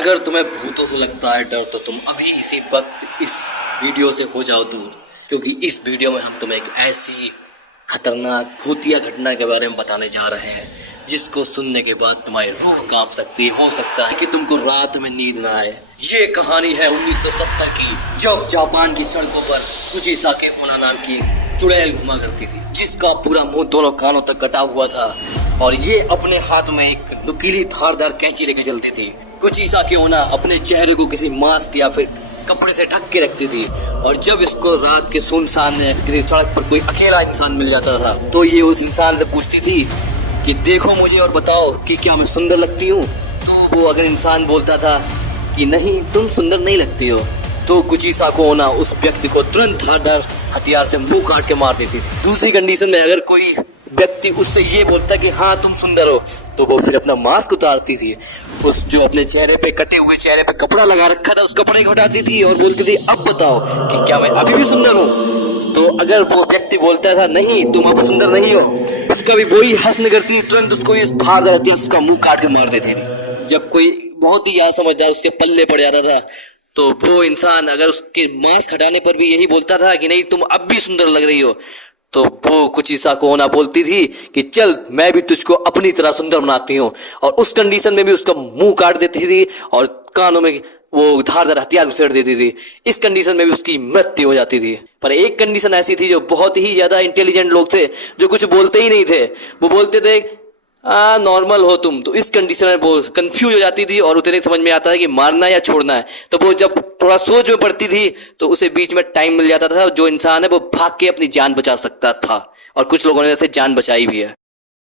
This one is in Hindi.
अगर तुम्हें भूतों से लगता है डर तो तुम अभी इसी वक्त इस वीडियो से हो जाओ दूर, क्योंकि इस वीडियो में हम तुम्हें एक ऐसी खतरनाक भूतिया घटना के बारे में बताने जा रहे हैं जिसको सुनने के बाद तुम्हारी रूह कांप सकती है। हो सकता है कि तुमको रात में नींद ना आए। ये कहानी है 1970 की, जब जापान की सड़कों पर कुचिसाके ओना नाम की चुड़ैल घुमा करती थी, जिसका पूरा मुंह दोनों कानों तक कटा हुआ था और ये अपने हाथ में एक नुकीली धारदार कैंची लेके चलती थी। कुचिसाके ओना अपने चेहरे को किसी मास्क या फिर कपड़े से ढक के रखती थी, और जब इसको रात के सुनसान में किसी सड़क पर कोई अकेला इंसान मिल जाता था तो ये उस इंसान से पूछती थी कि देखो मुझे और बताओ कि क्या मैं सुंदर लगती हूँ। तो वो अगर इंसान बोलता था कि नहीं तुम सुंदर नहीं लगती हो, तो कुचिसाके ओना उस व्यक्ति को तुरंत धारदार हथियार से मुंह काट के मार देती थी। दूसरी कंडीशन में अगर कोई व्यक्ति उससे ये बोलता कि हाँ तुम सुंदर हो, तो वो फिर अपना मास्क उतारती थी, उस जो अपने चेहरे पे कटे हुए चेहरे पे कपड़ा लगा रखा था उस कपड़े को हटाती थी और बोलती थी अब बताओ कि क्या मैं अभी भी सुंदर हूँ। तो अगर वो व्यक्ति बोलता था नहीं तुम अब सुंदर नहीं हो, उसका भी वही हंसने करती, तुरंत उसको ये भाग जाती, उसका मुंह काट के मार देती थी। जब कोई बहुत ही याद समझदार उसके पल्ले पड़ जाता था तो वो इंसान अगर उसके मास्क हटाने पर भी यही बोलता था कि नहीं तुम अब भी सुंदर लग रही हो, तो वो कुचिसाके ओना बोलती थी कि चल मैं भी तुझको अपनी तरह सुंदर बनाती हूँ, और उस कंडीशन में भी उसका मुंह काट देती थी और कानों में वो धारदार हथियार घुसेड़ देती थी। इस कंडीशन में भी उसकी मृत्यु हो जाती थी। पर एक कंडीशन ऐसी थी जो बहुत ही ज्यादा इंटेलिजेंट लोग थे जो कुछ बोलते ही नहीं थे, वो बोलते थे नॉर्मल हो तुम। तो इस कंडीशन में वो कंफ्यूज हो जाती थी और उसे नहीं समझ में आता है कि मारना है या छोड़ना है। तो वो जब थोड़ा सोच में पड़ती थी तो उसे बीच में टाइम मिल जाता था, जो इंसान है वो भाग के अपनी जान बचा सकता था, और कुछ लोगों ने ऐसे जान बचाई भी है।